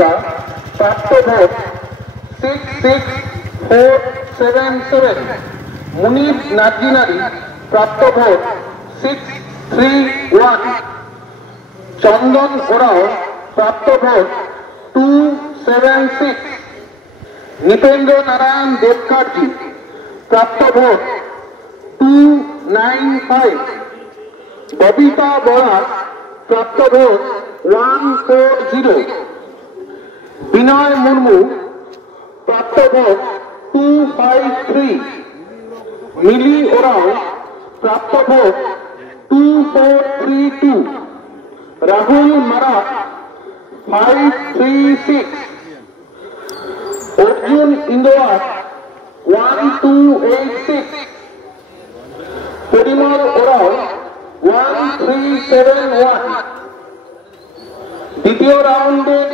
হাজরিকা প্রাপ্ত ভোট 66477। মুনির নাজিনারি প্রাপ্ত ভোট 631। চন্দন ওরাও প্রাপ্ত ভোট 276। নিতেন্দ্র নারায়ণ দেবকারজি প্রাপ্ত ভোট 295। ববিতা বরা প্রাপ্ত ভোট 140। বিনয় মুর্মু প্রাপ্ত ভোট 253। মিলি ওরাও প্রাপ্ত ভোট 2432। রাহুল মারাত 536। অর্জুন ইন্দোয়ার 1286। পরিমল ওরাও 1371। দ্বিতীয় রাউন্ডের